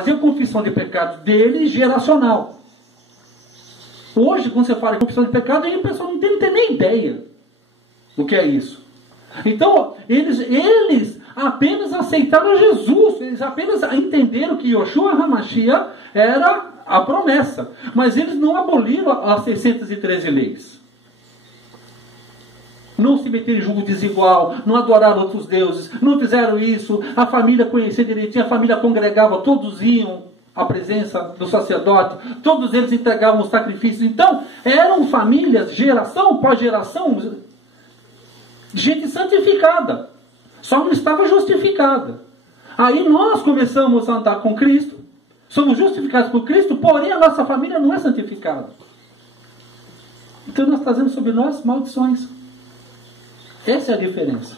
fazia confissão de pecado dele, geracional. Hoje, quando você fala em confissão de pecado, a pessoa não tem nem ideia do que é isso. Então, eles apenas aceitaram Jesus, eles apenas entenderam que Yoshua HaMashiach era a promessa, mas eles não aboliram as 613 leis. Não se meteram em julgo desigual, não adoraram outros deuses, não fizeram isso, a família conhecia direitinho, a família congregava, todos iam à presença do sacerdote, todos eles entregavam os sacrifícios. Então, eram famílias, geração após geração, gente santificada, só não estava justificada. Aí nós começamos a andar com Cristo, somos justificados por Cristo, porém a nossa família não é santificada. Então nós trazemos sobre nós maldições. Essa é a diferença.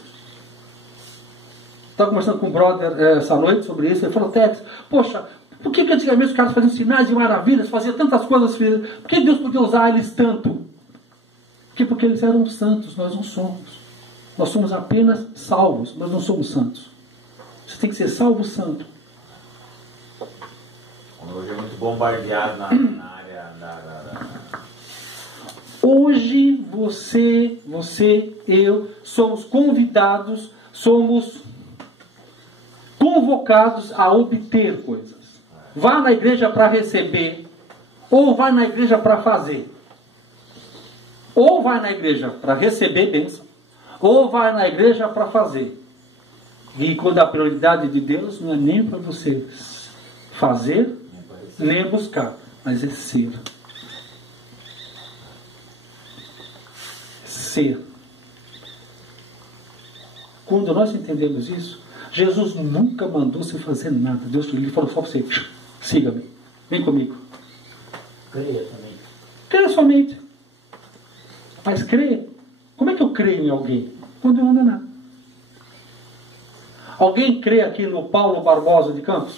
Estava conversando com um brother essa noite sobre isso. Ele falou: Tex, poxa, por que antigamente os caras faziam sinais e maravilhas, faziam tantas coisas? Por que Deus podia usar eles tanto? Porque eles eram santos, nós não somos. Nós somos apenas salvos, nós não somos santos. Você tem que ser salvo santo. Hoje é muito bombardeado na área da... Hoje você, eu, somos convidados, somos convocados a obter coisas. Vá na igreja para receber, ou vai na igreja para fazer. Ou vai na igreja para receber bênção, ou vai na igreja para fazer. E quando a prioridade de Deus não é nem para você fazer, nem buscar, mas é ser. Ser. Quando nós entendemos isso, Jesus nunca mandou você fazer nada. Deus lhe falou só para você: siga-me, vem comigo. Creia também. Creia somente. Mas creia. Como é que eu creio em alguém? Quando eu ando nada. Alguém crê aqui no Paulo Barbosa de Campos?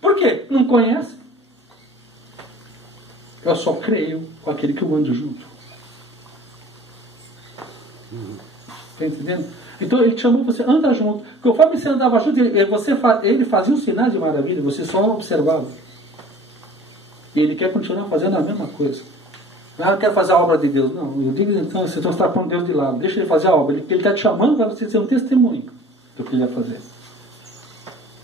Por quê? Não conhece? Eu só creio com aquele que eu ando junto. Está entendendo? Então ele chamou você, anda junto. Conforme você andava junto, ele fazia os sinais de maravilha, você só observava. E ele quer continuar fazendo a mesma coisa. Ah, eu quero fazer a obra de Deus. Não, eu digo então, vocês estão pondo Deus de lado. Deixa ele fazer a obra. Ele está te chamando para você ser um testemunho do que ele vai fazer.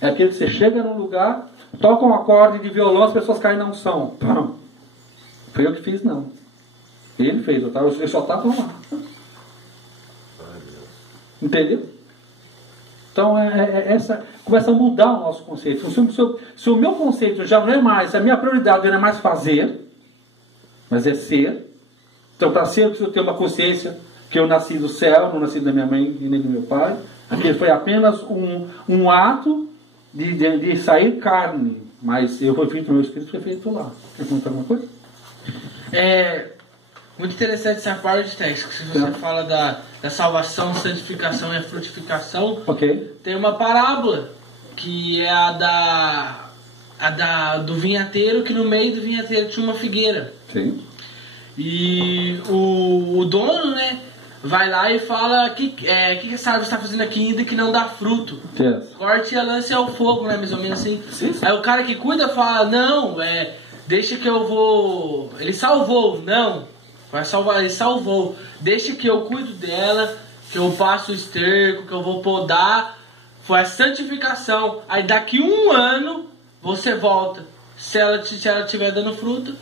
É aquele que você chega num lugar, toca um acorde de violão, as pessoas caem na unção. Pum. Foi eu que fiz, não. Ele fez, eu só estava lá. Entendeu? Então, essa começa a mudar o nosso conceito. Se o meu conceito já não é mais, a minha prioridade não é mais fazer, mas é ser. Então, para ser, eu preciso ter uma consciência que eu nasci do céu, não nasci da minha mãe e nem do meu pai. Aquilo foi apenas um ato de sair carne, mas eu fui feito no meu espírito, foi feito lá. Quer contar alguma coisa? Muito interessante essa parte, Tex, que se você fala da salvação, santificação e frutificação, tem uma parábola que é a do vinhateiro, que no meio do vinhateiro tinha uma figueira. Sim. E o dono, né, vai lá e fala: que essa árvore está fazendo aqui ainda que não dá fruto? Yes. Corte e lance ao fogo, né, mais ou menos assim. Sim. Aí o cara que cuida fala: não, deixa que eu vou... Ele salvou, não. Vai salvar, ele salvou. Deixa que eu cuido dela, que eu passo o esterco, que eu vou podar. Foi a santificação. Aí daqui 1 ano você volta. Se ela estiver dando fruto,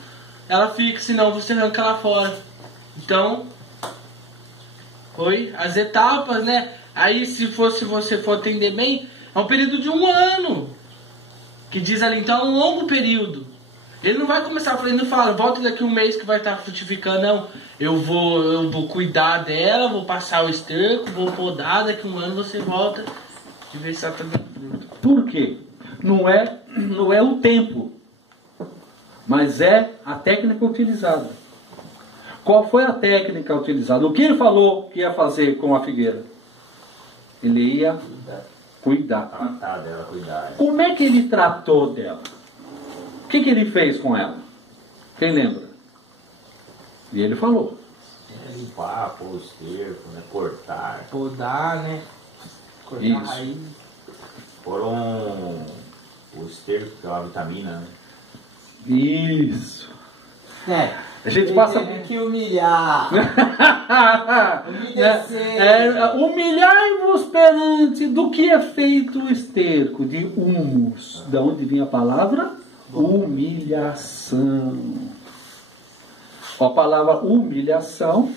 ela fica, senão você arranca ela fora. Então, foi as etapas, né? Aí se você for atender bem, é um período de 1 ano. Que diz ali, então é um longo período. Ele não vai começar, ele não fala: volta daqui 1 mês que vai estar frutificando, não. Eu vou cuidar dela, vou passar o esterco, vou podar, daqui 1 ano você volta de ver se ela está dando fruto. Por quê? Não é o tempo, mas é a técnica utilizada. Qual foi a técnica utilizada? O que ele falou que ia fazer com a figueira? Ele ia cuidar. Tratar dela, cuidar. Como é que ele tratou dela? O que ele fez com ela? Quem lembra? E ele falou. limpar, pôr o esterco, né? Cortar. Podar, né? Cortar Isso. a raiz. Pôr o esterco, que é uma vitamina, né? Isso. É. A gente Ele passa. teve que humilhar. Humilhai-vos perante do que é feito o esterco, de humus. Da onde vem a palavra? Humilhação. A palavra humilhação,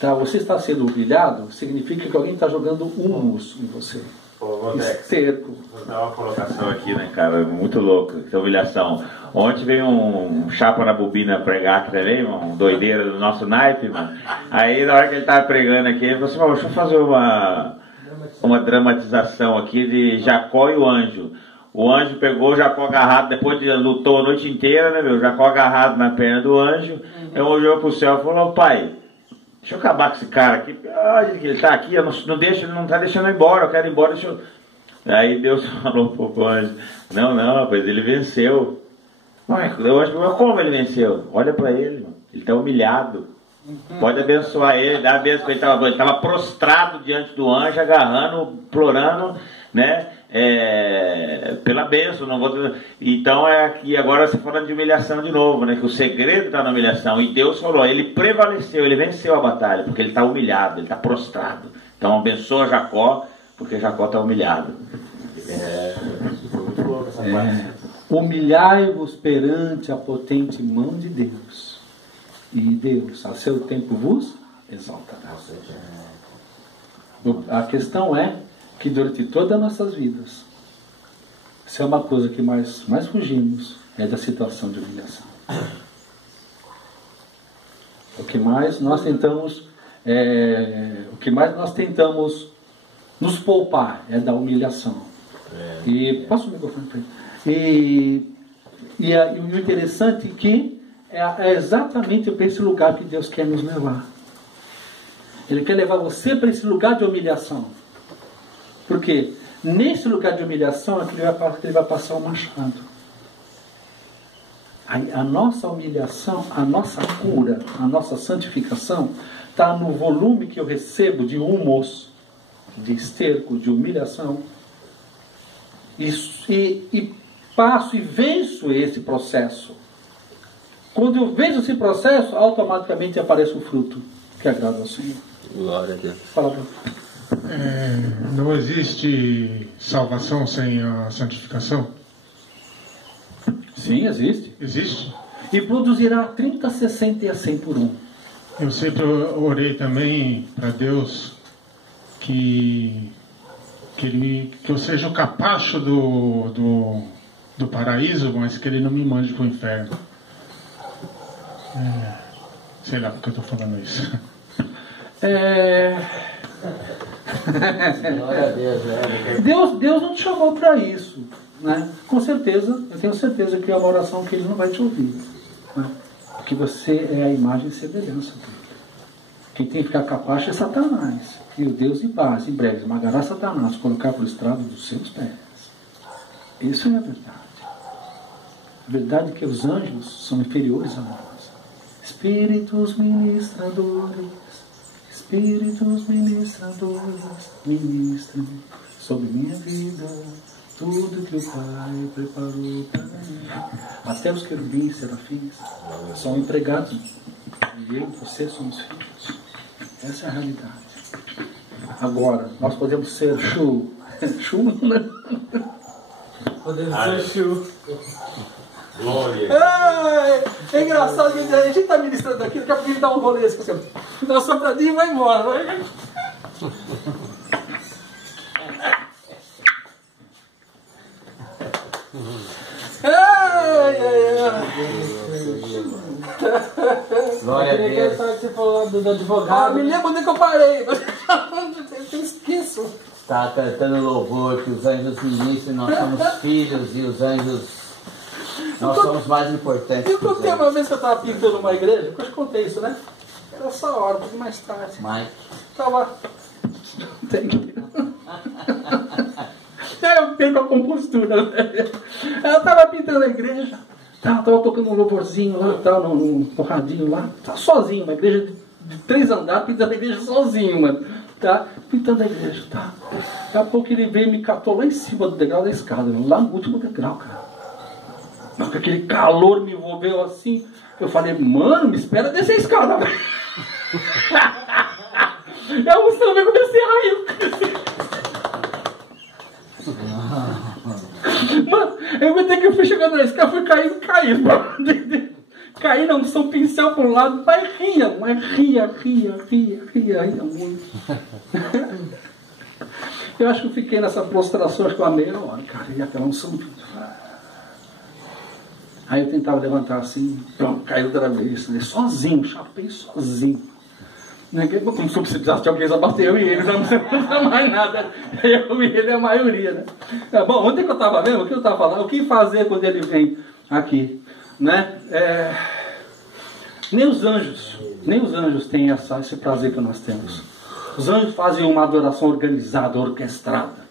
tá? Você está sendo humilhado, significa que alguém está jogando humus em você. Ô, Rodex, Esterco. vou dar uma colocação aqui, né, cara? Muito louco, essa humilhação. Ontem veio um chapa na bobina pregar também, um doideira do nosso naipe, mano. Aí na hora que ele tava pregando aqui, ele falou assim: deixa eu fazer uma dramatização aqui de Jacó e o anjo. O anjo pegou o Jacó agarrado, depois de lutou a noite inteira, né, meu? Jacó agarrado na perna do anjo. Aí olhou pro céu e falou: pai, deixa eu acabar com esse cara aqui. Olha que ele tá aqui, eu não deixa, ele não tá deixando eu ir embora, eu quero ir embora, deixa eu... Aí Deus falou pro anjo: não, rapaz, ele venceu. Mas como ele venceu? Olha pra ele, mano. Ele tá humilhado. Pode abençoar ele, dá a bênção. Ele estava prostrado diante do anjo, agarrando, implorando, né? Pela bênção. Não vou... Então aqui agora você falando de humilhação de novo, né? Que o segredo está na humilhação. E Deus falou: ele prevaleceu, ele venceu a batalha, porque ele está humilhado, ele está prostrado. Então abençoa Jacó, porque Jacó está humilhado. Foi muito louco essa parte. Humilhai-vos perante a potente mão de Deus, e Deus, a seu tempo, vos exaltará. A questão é que durante todas as nossas vidas, se é uma coisa que mais fugimos, é da situação de humilhação. O que mais nós tentamos nos poupar é da humilhação. E passa o microfone para ele. E o interessante é que é exatamente para esse lugar que Deus quer nos levar. Ele quer levar você para esse lugar de humilhação. Porque nesse lugar de humilhação é que ele vai passar o machado. A nossa humilhação, a nossa cura, a nossa santificação está no volume que eu recebo de humus, de esterco, de humilhação. E passo e venço esse processo. Quando eu venço esse processo, automaticamente aparece o fruto que agrada ao Senhor. Glória a Deus. Fala pra Não existe salvação sem a santificação? Sim, existe. Existe? E produzirá 30, 60 e a 100 por um. Eu sempre orei também para Deus que eu seja o capacho do paraíso, mas que ele não me mande para o inferno. Sei lá porque eu estou falando isso. Glória a Deus. Deus não te chamou para isso, né? Com certeza, eu tenho certeza que é uma oração que Ele não vai te ouvir, né? Porque você é a imagem e semelhança dele. Quem tem que ficar capaz é Satanás. E o Deus de paz, em breve, esmagará Satanás, colocar por estrado dos seus pés. Isso é a verdade. A verdade é que os anjos são inferiores a nós. Espíritos ministradores, ministram sobre minha vida tudo que o Pai preparou para mim. Até os querubins, serafins, são empregados. E eu e você somos filhos. Essa é a realidade. Agora, nós podemos ser chu, né? Podemos ser chu. Glória. É engraçado que a gente está ministrando aqui, daqui a pouco ele dá um rolê assim, dá um sopradinho e vai embora. Vai. Glória a Deus. Você falou do advogado. Me lembro onde que eu parei. Eu esqueço. Está cantando louvor que os anjos ministram, nós somos filhos e os anjos... Nós somos mais importantes. Eu contei uma vez que eu estava pintando uma igreja, eu te contei isso, né? Era essa hora, um pouco mais tarde. Mike. Estava. Eu perco a compostura, né? Ela estava pintando a igreja, estava tocando um louvorzinho lá, tal, no radinho lá, estava sozinho, uma igreja de 3 andares pintando a igreja sozinho, mano. Tá? Pintando a igreja, tá? Daqui a pouco ele veio e me catou lá em cima do degrau da escada, mano, lá no último degrau, cara. Mas com aquele calor me envolveu assim. Eu falei, mano, me espera descer a escada, velho. Eu comecei a rir. Mano, eu vou ter que eu fui chegando na escada, fui caindo. Caí na unção, pincel para um lado, mas ria muito. Eu acho que eu fiquei nessa prostração, acho que uma meia hora, cara, e aquela unção. Aí eu tentava levantar assim, pronto, caiu outra vez, sozinho, chapei sozinho. Como se precisasse de alguém abater, eu e ele, não precisa mais nada. Eu e ele é a maioria, né? Bom, onde é que eu estava vendo? O que eu estava falando? O que fazer quando ele vem aqui? Né? Nem os anjos têm esse prazer que nós temos. Os anjos fazem uma adoração organizada, orquestrada.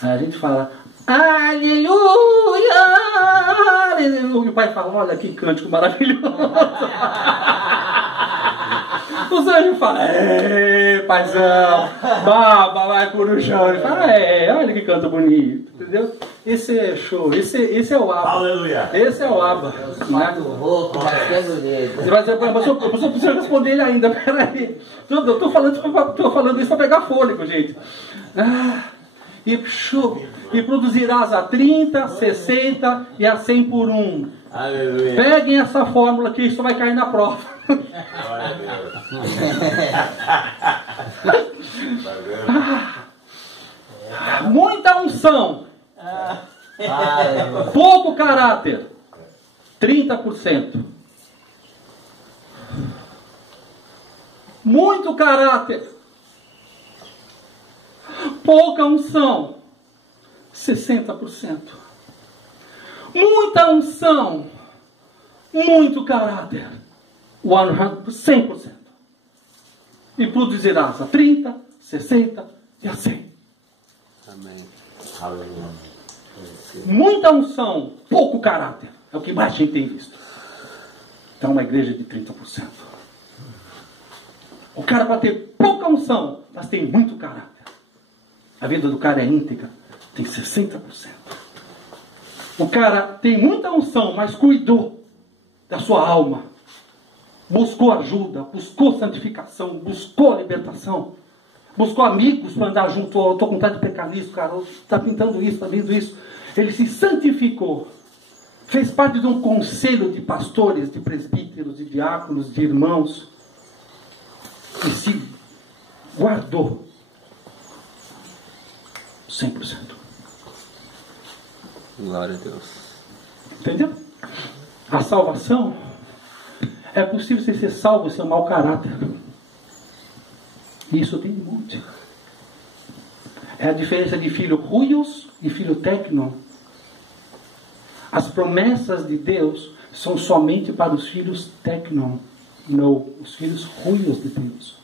A gente fala, aleluia, aleluia. E o pai fala, olha que cântico maravilhoso. Os anjos falam, paizão, baba, vai corujão. Ele fala, olha que canto bonito, entendeu? Esse é show, esse é o Abba. Aleluia. Esse é o Abba. Mas eu preciso responder ele ainda, peraí. Eu tô falando isso para pegar fôlego, gente. E produzirás a 30, 60 e a 100 por 1. Aleluia. Peguem essa fórmula que isso vai cair na prova. Muita unção, pouco caráter, 30%. Muito caráter, pouca unção, 60%. Muita unção, muito caráter, 100%. E produzirás a 30, 60 e a 100. Amém. Aleluia. Muita unção, pouco caráter. É o que mais a gente tem visto. Então uma igreja de 30%. O cara pode ter pouca unção, mas tem muito caráter. A vida do cara é íntegra, tem 60%. O cara tem muita unção, mas cuidou da sua alma. Buscou ajuda, buscou santificação, buscou libertação. Buscou amigos para andar junto. Estou com vontade de pecar nisso, cara. Está pintando isso, está vendo isso. Ele se santificou. Fez parte de um conselho de pastores, de presbíteros, de diáconos, de irmãos. E se guardou 100%. Glória a Deus. Entendeu? A salvação, é possível você ser salvo sem mau caráter. Isso tem um monte. É a diferença de filho ruios e filho tecno. As promessas de Deus são somente para os filhos tecno, não os filhos ruios de Deus.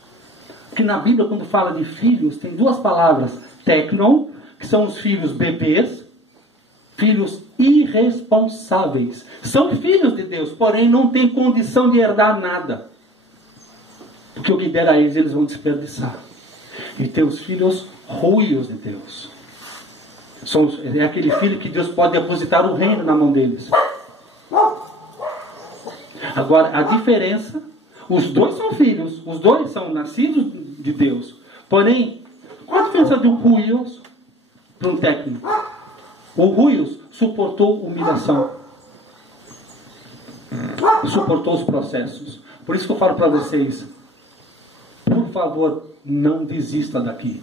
Porque na Bíblia, quando fala de filhos, tem duas palavras: tecno, que são os filhos bebês, filhos irresponsáveis. São filhos de Deus, porém não têm condição de herdar nada. Porque o que der a eles, eles vão desperdiçar. E tem os filhos ruios de Deus. É aquele filho que Deus pode depositar o reino na mão deles. Agora, a diferença, os dois são filhos, os dois são nascidos de Deus. Porém, qual a diferença de um ruios para um técnico? O ruios suportou humilhação. Suportou os processos. Por isso que eu falo para vocês, por favor, não desista daqui.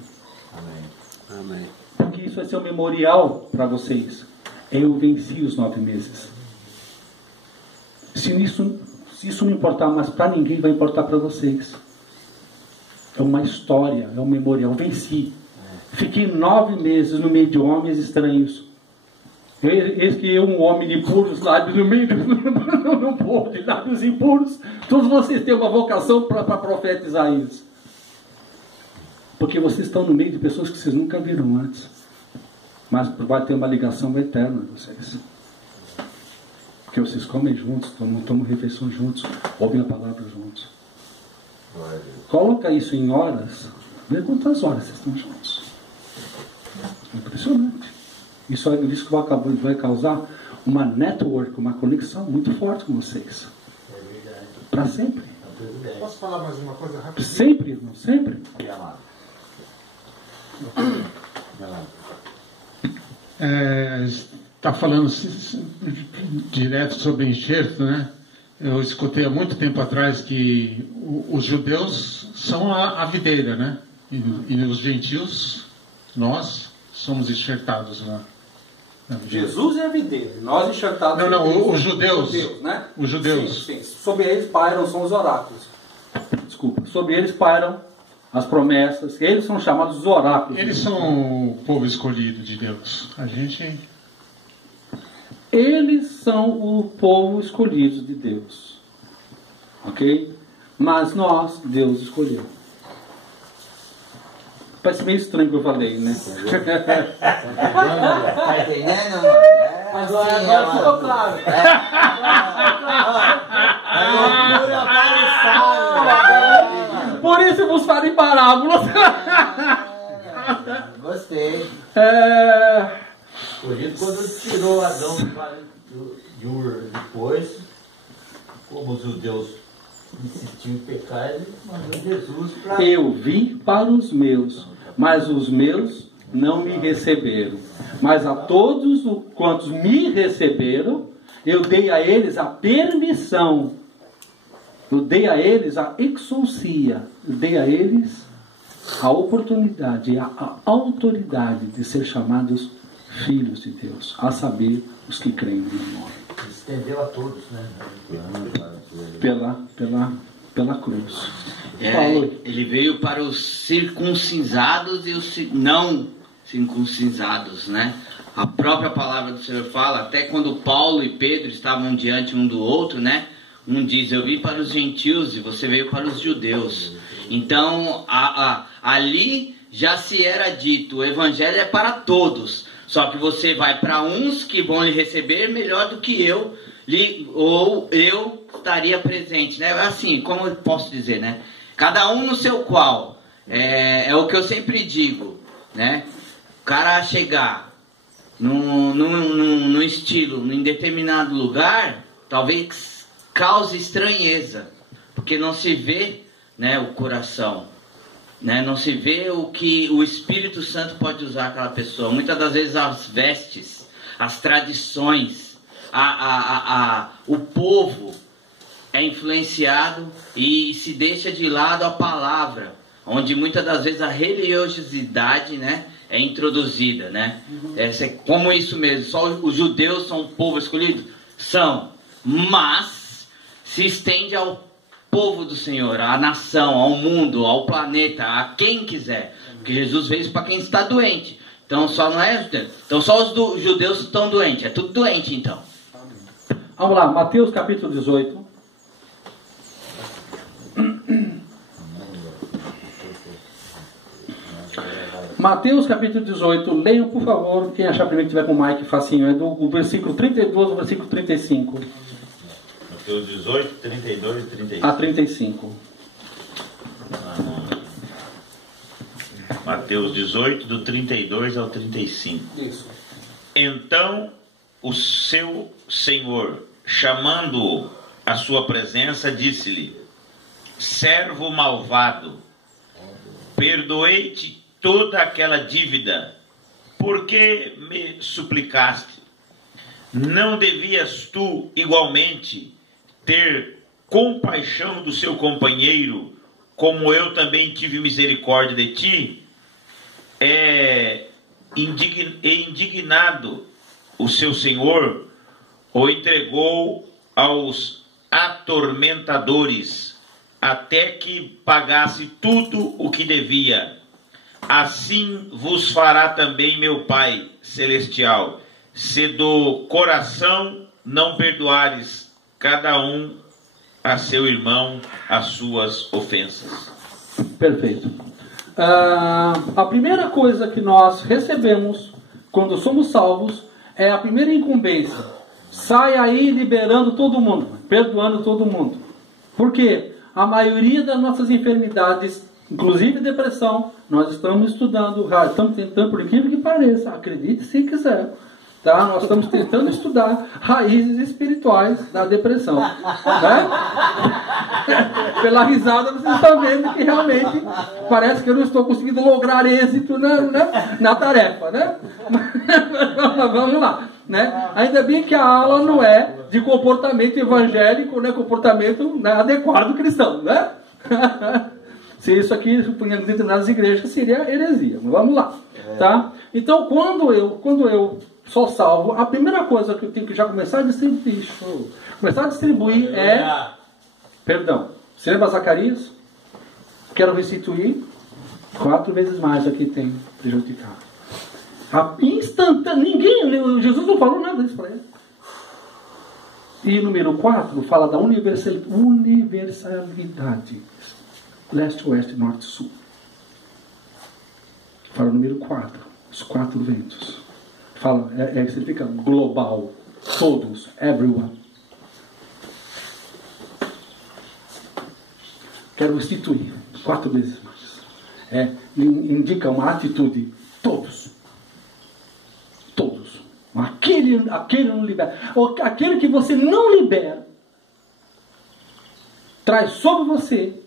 Amém. Amém. Porque isso vai ser um memorial para vocês. Eu venci os 9 meses. Se isso não importar mais para ninguém, vai importar para vocês. É uma história, é um memorial. Eu venci. Fiquei 9 meses no meio de homens estranhos. Eis que eu, um homem de puros lábios, no meio do povo de lábios impuros. Todos vocês têm uma vocação para profetizar isso. Porque vocês estão no meio de pessoas que vocês nunca viram antes. Mas vai ter uma ligação eterna de vocês. Porque vocês comem juntos, tomam refeição juntos, ouvem a palavra juntos. Coloca isso em horas, vê quantas horas vocês estão juntos. Impressionante. Isso vai causar uma network, uma conexão muito forte com vocês. Para sempre. Posso falar mais uma coisa rápida? Sempre, irmão, sempre. Está falando direto sobre enxerto, né? Eu escutei há muito tempo atrás que os judeus são a videira, né? E os gentios, nós, somos enxertados lá. Jesus é a videira, nós enxertados. Não, os judeus. Né? Os judeus. Sim. Sobre eles pairam são os oráculos. Desculpa. Sobre eles pairam as promessas. Eles são chamados os oráculos. Eles são o povo escolhido de Deus. A gente... Eles são o povo escolhido de Deus. Ok? Mas nós, Deus escolheu. Parece meio estranho o que eu falei, né? Tá entendendo? Mas agora ficou claro. Por isso vos falo em parábolas. Gostei. Por isso, quando tirou Adão de Ur depois, como os judeus insistiam em pecar, ele mandou Jesus para... Eu vim para os meus, mas os meus não me receberam. Mas a todos quantos me receberam, eu dei a eles a permissão. Eu dei a eles a exousia. Eu dei a eles a oportunidade, a autoridade de ser chamados filhos de Deus, a saber, os que creem no nome. Estendeu a todos, né? Pela cruz. Ele veio para os circuncisados e os não circuncisados, né? A própria palavra do Senhor fala, até quando Paulo e Pedro estavam diante um do outro, né? Um diz, eu vim para os gentios e você veio para os judeus. Então, ali já se era dito, o evangelho é para todos. Só que você vai para uns que vão lhe receber melhor do que eu, ou eu estaria presente, né? Assim, como eu posso dizer, né? Cada um no seu qual. É o que eu sempre digo, né? O cara chegar num estilo, em determinado lugar, talvez cause estranheza, porque não se vê, né, o coração. Né? Não se vê o que o Espírito Santo pode usar aquela pessoa. Muitas das vezes as vestes, as tradições, o povo é influenciado e se deixa de lado a palavra, onde muitas das vezes a religiosidade, né, é introduzida, né? É como isso mesmo, só os judeus são o povo escolhido? São, mas se estende ao povo do Senhor, à nação, ao mundo, ao planeta, a quem quiser, porque Jesus veio para quem está doente. Então só não é judeu. Então só os judeus estão doentes, é tudo doente então. Vamos lá, Mateus capítulo 18. Mateus capítulo 18, leiam por favor, quem achar primeiro que tiver com o Mike facinho, é do versículo 32 ao versículo 35. Mateus 18, 32 e 35. A 35. Mateus 18, do 32 ao 35. Isso. Então o seu senhor, chamando-o à sua presença, disse-lhe: servo malvado, perdoei-te toda aquela dívida, por que me suplicaste? Não devias tu igualmente ter compaixão do seu companheiro, como eu também tive misericórdia de ti? Indignado o seu senhor o entregou aos atormentadores, até que pagasse tudo o que devia. Assim vos fará também meu Pai Celestial, se do coração não perdoares cada um a seu irmão as suas ofensas. Perfeito. A primeira coisa que nós recebemos quando somos salvos é a primeira incumbência. Sai aí liberando todo mundo, perdoando todo mundo. Por quê? a maioria das nossas enfermidades, inclusive depressão, nós estamos estudando, estamos tentando, por incrível que pareça, acredite se quiser, tá? Nós estamos tentando estudar raízes espirituais da depressão, né? Pela risada vocês estão vendo que realmente parece que eu não estou conseguindo lograr êxito na tarefa, né? Mas vamos lá, né? Ainda bem que a aula não é de comportamento evangélico, né? Comportamento, né, adequado cristão, né? Se isso aqui em determinadas igrejas seria heresia. Vamos lá, tá? Então quando eu sou salvo, a primeira coisa que eu tenho que já começar a distribuir, é perdão. Você lembra Zacarias? Quero restituir 4 vezes mais aqui tem prejudicado. Jesus não falou nada disso para ele. E número 4 fala da universalidade. Leste, oeste, norte, sul. Fala o número 4. Os 4 ventos. Fala, significa global. Todos. Everyone. Quero instituir 4 vezes mais. Indica uma atitude. Todos. Todos. Aquele não libera. Aquele que você não libera traz sobre você.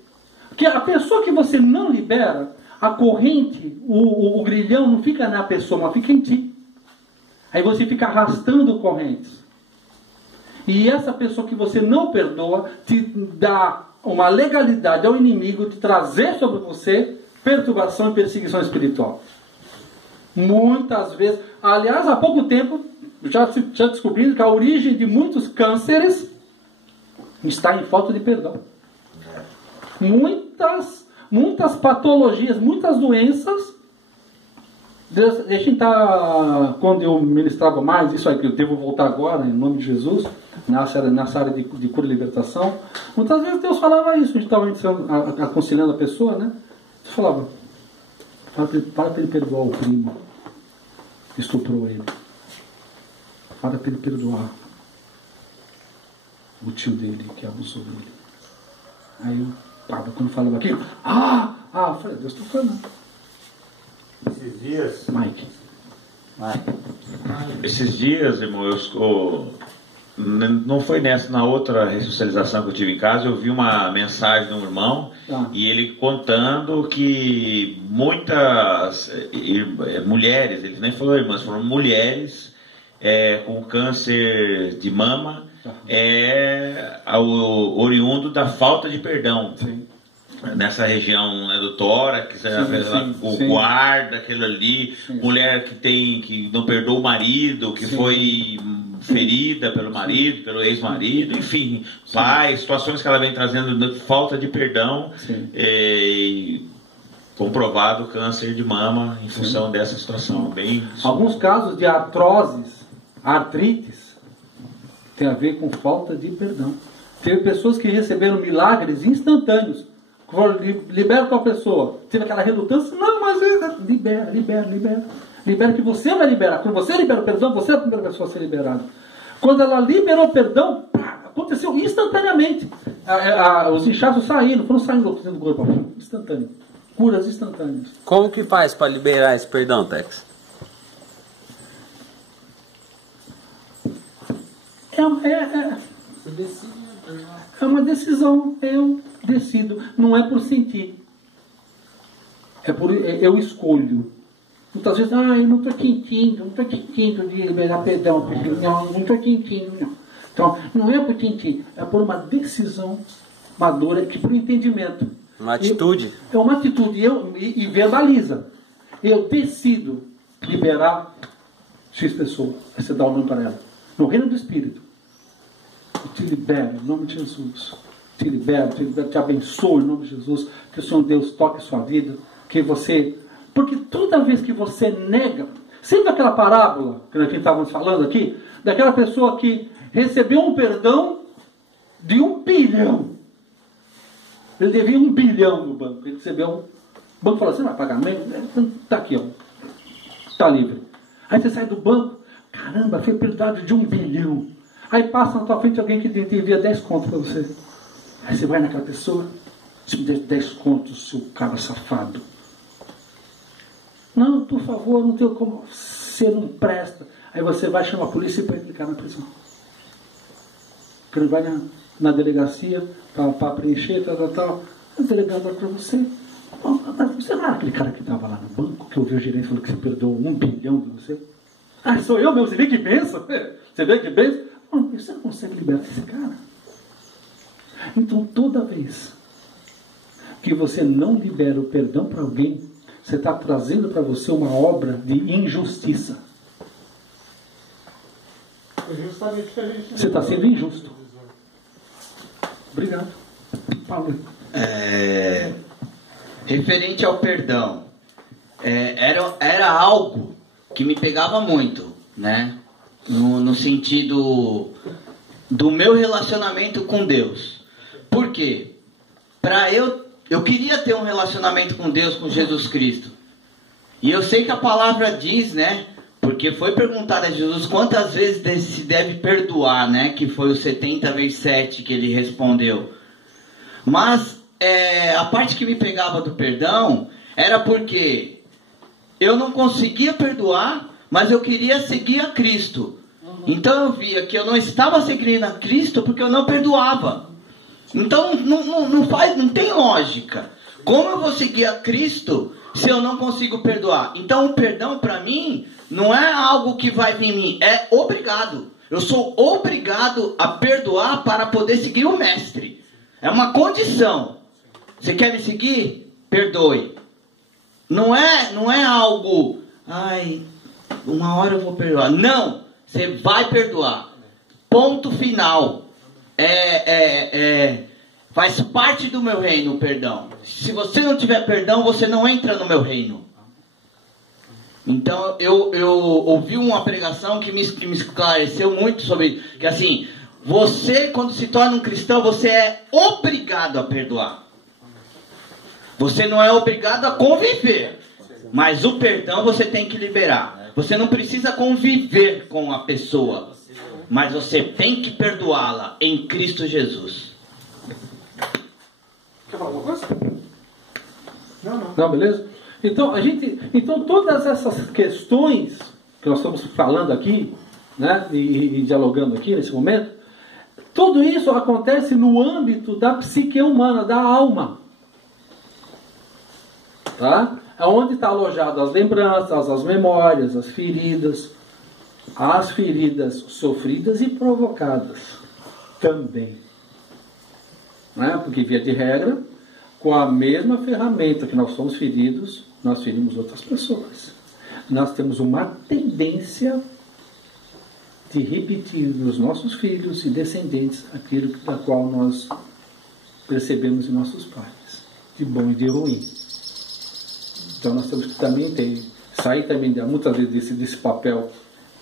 Que a pessoa que você não libera, a corrente, o grilhão não fica na pessoa, mas fica em ti. Aí você fica arrastando correntes. E essa pessoa que você não perdoa te dá uma legalidade ao inimigo de trazer sobre você perturbação e perseguição espiritual. Muitas vezes, aliás, há pouco tempo já descobriram que a origem de muitos cânceres está em falta de perdão. Muitas patologias, muitas doenças. Deixa eu estar, quando eu ministrava mais, isso aí que eu devo voltar agora, em nome de Jesus, nessa área de cura e libertação. Muitas vezes Deus falava isso, a gente estava aconselhando a pessoa, né? Deus falava, para ele perdoar o primo que estuprou ele. Para ele perdoar o tio dele que abusou dele. Aí eu quando falava aquilo, eu falei, Deus está falando. Esses dias, Mike. Esses dias, irmão, não foi na outra ressocialização que eu tive em casa, eu vi uma mensagem de um irmão e ele contando que muitas mulheres, ele nem falou irmãs, foram mulheres com câncer de mama, oriundo da falta de perdão. Sim. Nessa região, né, do tórax, o guarda, aquilo ali, mulher que não perdoou o marido, que foi ferida pelo marido, pelo ex-marido, enfim, situações que ela vem trazendo de falta de perdão, comprovado câncer de mama em função dessa situação. Alguns casos de artroses, artrites, tem a ver com falta de perdão. Teve pessoas que receberam milagres instantâneos. Libera tua pessoa. Teve aquela relutância. Não, mas libera. Libera que você vai liberar. Quando você libera o perdão, você é a primeira pessoa a ser liberada. Quando ela liberou o perdão, aconteceu instantaneamente. Os inchaços foram saindo do corpo. Instantâneo. Curas instantâneas. Como que faz para liberar esse perdão, Tex? É uma decisão. Eu decido. Não é por sentir. Eu escolho. Muitas vezes, eu não estou sentindo de liberar perdão. Não estou sentindo, não. Então, não é por sentir. É por uma decisão madura, por entendimento. Uma atitude. É uma atitude. E verbaliza. Eu decido liberar X pessoa. Aí você dá o nome para ela. No reino do Espírito. Eu te libero em nome de Jesus. Te libero, te abençoo em nome de Jesus. Que o Senhor Deus toque a sua vida. Que você... Porque toda vez que você nega... Sempre aquela parábola que nós estávamos falando aqui, daquela pessoa que recebeu um perdão de 1 bilhão. Ele devia 1 bilhão no banco. Ele recebeu O banco falou, você não vai pagar? Está aqui, ó. Está livre. Aí você sai do banco, caramba, foi perdoado de 1 bilhão. Aí passa na tua frente alguém que devia 10 contos para você. Aí você vai naquela pessoa, você me dê 10 contos, seu cara safado. Não, por favor, não tenho como, você não presta. Aí você vai chamar a polícia e põe aquele cara na prisão. Porque ele vai na delegacia para preencher, tal. O delegado vai para você. Você não era aquele cara que estava lá no banco, que ouviu o gerente falou que você perdoou 1 bilhão de você? Ah, sou eu mesmo, você vê que benção? Você vê que benção? Você não consegue libertar esse cara? Então, toda vez que você não libera o perdão para alguém, você está trazendo para você uma obra de injustiça. Você está sendo injusto. Obrigado. Paulo. Referente ao perdão, era algo que me pegava muito, né? No sentido do meu relacionamento com Deus. Por quê? Eu queria ter um relacionamento com Deus, com Jesus Cristo. E eu sei que a palavra diz, né? Porque foi perguntado a Jesus quantas vezes se deve perdoar, né? Que foi o 70 vezes 7 que ele respondeu. Mas a parte que me pegava do perdão era porque eu não conseguia perdoar, mas eu queria seguir a Cristo. Então eu via que eu não estava seguindo a Cristo porque eu não perdoava. Então não tem lógica. Como eu vou seguir a Cristo se eu não consigo perdoar? Então o perdão para mim não é algo que vai vir em mim, é obrigado. Eu sou obrigado a perdoar para poder seguir o mestre. É uma condição. Você quer me seguir? Perdoe. Não é algo, uma hora eu vou perdoar. Não, você vai perdoar. Ponto final. Faz parte do meu reino o perdão. Se você não tiver perdão, você não entra no meu reino. Então eu ouvi uma pregação que me esclareceu muito sobre que assim, você quando se torna um cristão, você é obrigado a perdoar. Você não é obrigado a conviver, mas o perdão você tem que liberar. Você não precisa conviver com a pessoa, mas você tem que perdoá-la em Cristo Jesus. Quer falar alguma coisa? Não, beleza? Então todas essas questões que nós estamos falando aqui, né, e dialogando aqui nesse momento, tudo isso acontece no âmbito da psique humana, da alma. Tá? É onde está alojado as lembranças, as memórias, as feridas sofridas e provocadas também. Né? Porque, via de regra, com a mesma ferramenta que nós somos feridos, nós ferimos outras pessoas. Nós temos uma tendência de repetir nos nossos filhos e descendentes aquilo da qual nós percebemos em nossos pais, de bom e de ruim. Então nós temos que também sair também muitas vezes desse papel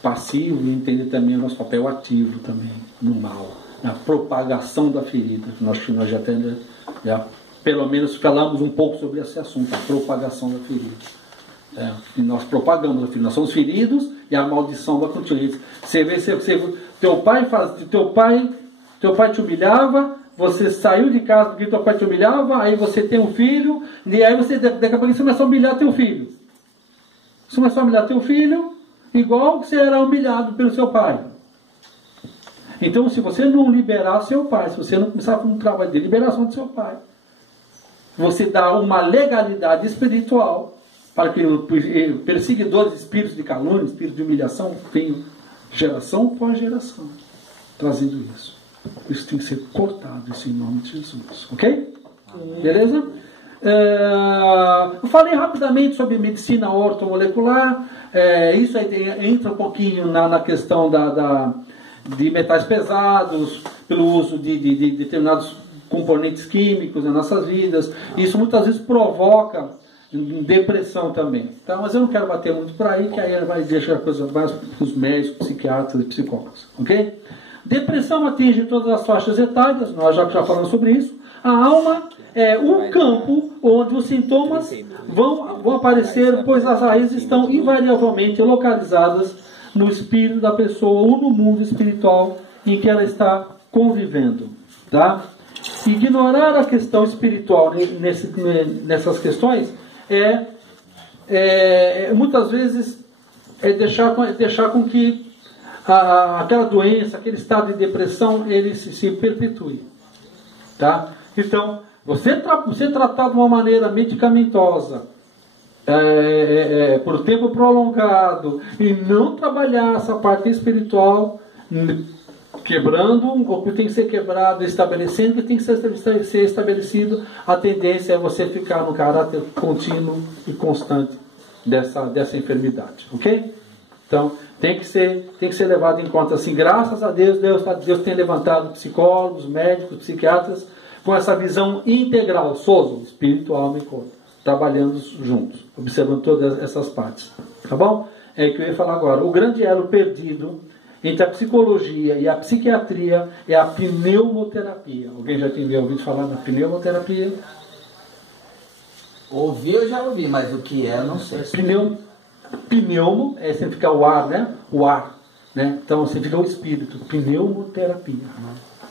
passivo e entender também o nosso papel ativo também no mal, na propagação da ferida. Nós já pelo menos falamos um pouco sobre esse assunto, a propagação da ferida. Nós propagamos a ferida, nós somos feridos e a maldição vai continuar. Você vê, teu pai te humilhava, você saiu de casa porque teu pai te humilhava, aí você tem um filho, e aí daqui a pouco você começa a humilhar teu filho. Você começou a humilhar teu filho, igual que você era humilhado pelo seu pai. Então, se você não liberar seu pai, se você não começar com um trabalho de liberação do seu pai, você dá uma legalidade espiritual para que perseguidores, espíritos de calúnia, espíritos de humilhação, venham geração após geração, trazendo isso. Isso tem que ser cortado, isso em nome de Jesus. Ok? Beleza? Eu falei rapidamente sobre medicina ortomolecular. Isso aí entra um pouquinho na questão de metais pesados, pelo uso de determinados componentes químicos nas nossas vidas. Isso muitas vezes provoca depressão também. Então, mas eu não quero bater muito por aí, que aí vai deixar a coisa mais para os médicos, psiquiatras e psicólogos. Ok? Depressão atinge todas as faixas etárias, nós já falamos sobre isso. A alma é um campo onde os sintomas vão aparecer, pois as raízes estão invariavelmente localizadas no espírito da pessoa ou no mundo espiritual em que ela está convivendo. Tá? Ignorar a questão espiritual nessas questões muitas vezes deixar com que aquela doença, aquele estado de depressão, ele se perpetue. Tá? Então, você tratar de uma maneira medicamentosa, por tempo prolongado, e não trabalhar essa parte espiritual, quebrando o que tem que ser quebrado, estabelecendo o que tem que ser estabelecido, a tendência é você ficar no caráter contínuo e constante dessa enfermidade, ok? Então tem que ser levado em conta assim. Graças a Deus tem levantado psicólogos, médicos, psiquiatras com essa visão integral, sozo, espírito, alma e corpo, trabalhando juntos, observando todas essas partes, tá bom? É que eu ia falar agora. O grande elo perdido entre a psicologia e a psiquiatria é a pneumoterapia. Alguém já tem ouvido falar na pneumoterapia? Ouvi, eu já ouvi, mas o que é, eu não sei. Pneumo significa o ar, né? O ar, né? Então significa o espírito. Pneumoterapia.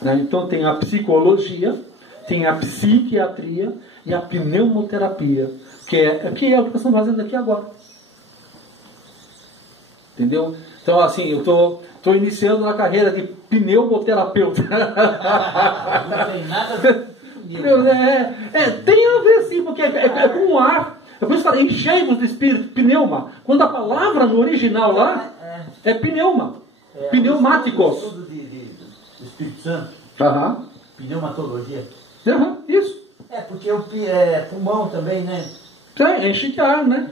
Né? Então tem a psicologia, tem a psiquiatria e a pneumoterapia, que é o que nós estamos fazendo aqui agora. Entendeu? Então, assim, eu estou iniciando na carreira de pneumoterapeuta. Não tem nada a ver com tem a ver sim, porque é com o ar. É por isso que fala, enchei-vos de espírito, pneuma. Quando a palavra no original lá é pneuma. Pneumáticos. Estudo do Espírito Santo. Aham. Pneumatologia. Isso. Porque o pulmão também, né? Enche de ar, né?